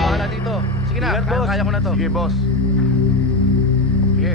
Bahala dito. Sige na, kaya ko na to. Sige, boss. Sige.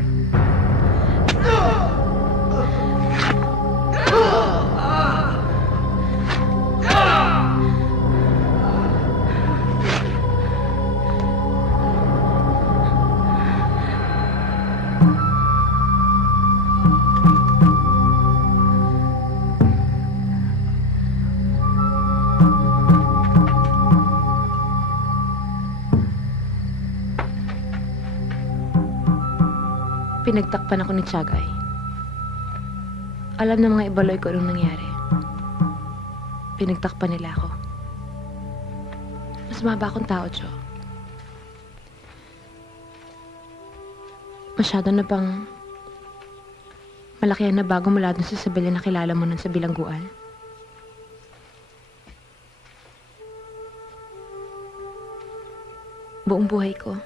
Pinagtakpan ako ni Tiagay. Alam ng mga ibaloy ko anong nangyari. Pinagtakpan nila ako. Mas mahaba akong tao, Jo. Masyado na bang malaki na bago mula dun sa Isabela na kilala mo nun sa bilangguan? Buong buhay ko,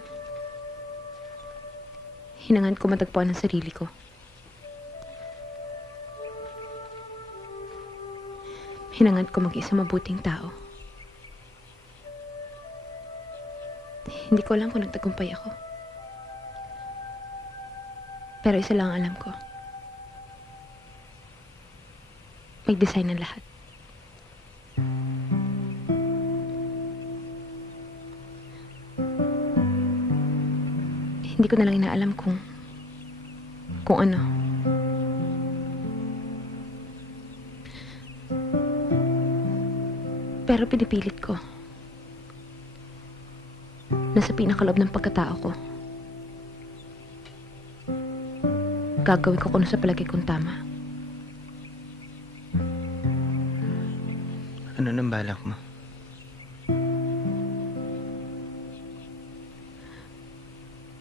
hinangan ko matagpuan ang sarili ko. Hinangan ko mag-isa mabuting tao. Hindi ko alam kung nagtagumpay ako. Pero isa lang ang alam ko. May design ng lahat. Hindi ko na lang inaalam kung ano. Pero pinipilit ko. Nasa pinakaloob ng pagkatao ko. Gagawin ko kung ano sa palagay kong tama. Ano nang balak mo?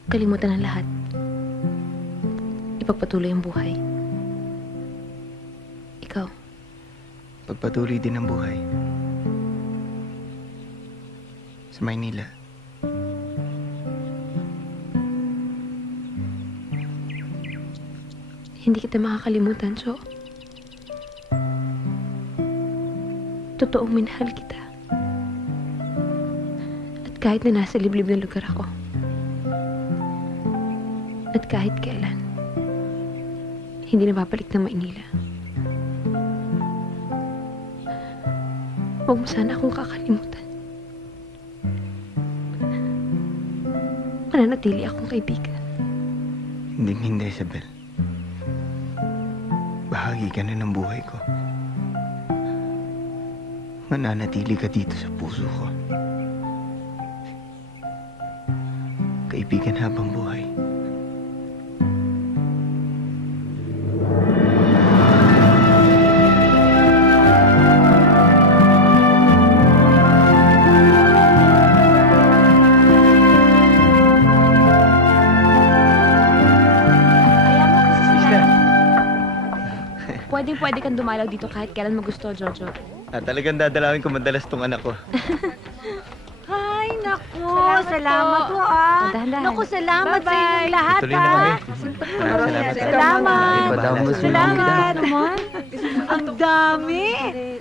Kalimutan ang lahat. Ipagpatuloy ang buhay. Ikaw? Pagpatuloy din ang buhay. Sa Maynila. Hindi kita makakalimutan, Jo. Totoong minahal kita. At kahit na nasa liblib na lugar ako, at kahit kailan, hindi na babalik ng Maynila. Huwag mo sana akong kakalimutan. Mananatili akong kaibigan. Hindi, Isabel. Bahagi ka na ng buhay ko. Mananatili ka dito sa puso ko. Kaibigan habang buhay. Pwede kang dumalaw dito kahit kailan mo gusto, Jojo. Talagang dadalawin ko madalas tong anak ko. Ay, naku. Salamat po, Dahan-dahan. Naku, salamat sa inyong lahat, Tuloy na kami. Salamat. Salamat. Ang dami.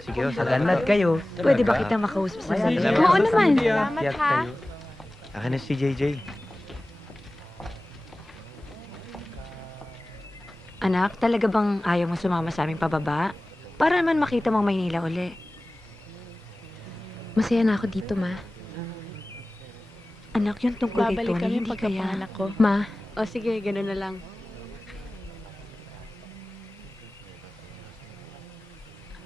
Sige, saganad kayo. Pwede ba kitang makausap sa sarili? Oo naman. Salamat ha. Akin na si JJ. Anak, talaga bang ayaw mo sumama sa aming pababa? Para naman makita mong Maynila uli. Masaya na ako dito, Ma. Anak, yun tungkol kay Babalik Tony, kami hindi kaya. pagkapanganak ko. Ma, O sige, gano'n na lang.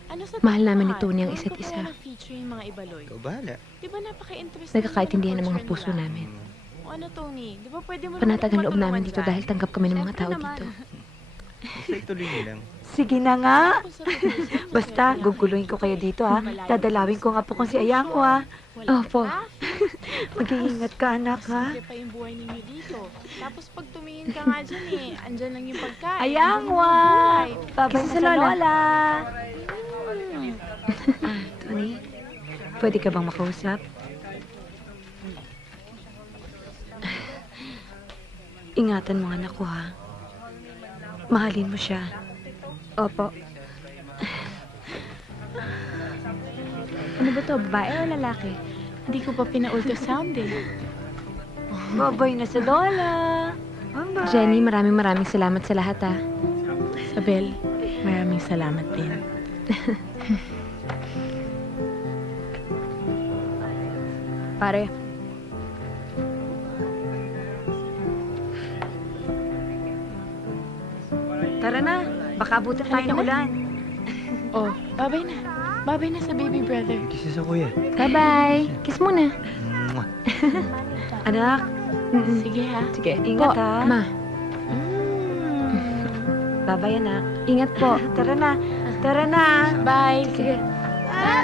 Ano sa mahal namin ni mahal? Tony ang Gawin isa't ko isa. kaya na feature yung mga ibaloy. Ikaw bahala. Di ba napaka-interesting Nagkakaintindihan ng mga culture puso nila? namin. O ano, Tony? Di ba pwede mo Panatag ang loob matulungan namin dito dyan? dahil tanggap kami ng mga Siyempre tao naman. dito. Basta ituloy niyo lang. Sige na nga. Kung sa tutusin, Basta, masaya guguluhin ko kayo dito, ha. Dadalawin ko nga po kung si Ayang ko, ha. Wala Opo. ka. Mag-iingat ka, anak, ha. Simple pa yung buhay ninyo dito. Tapos pag tumingin ka nga dyan andyan lang yung pagkain. Ayang, Andyan lang yung buhay. Babay Kasi na sa sa lola. lola. Tony, pwede ka bang makausap? Ingatan mo anak ko, ha. Mahalin mo siya. Opo. Ano ba to? Babae o lalaki? Hindi ko pa pina-ultrasound eh. Babay na sa Lola. Bye-bye. Jenny, maraming salamat sa lahat ah. Isabel, maraming salamat din. Pare, Tara na. Baka abutan tayo ng ulan. Oh, babay na. Babay na sa baby brother. Kisses ako kuya. bye-bye. Kiss muna. Mwah. Anak, Sige ha. Sige. Ingat, po, ah. Ma, babay anak. ingat po. Tara na. Tara na. Bye. Sige.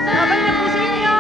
Babay na po sa inyo.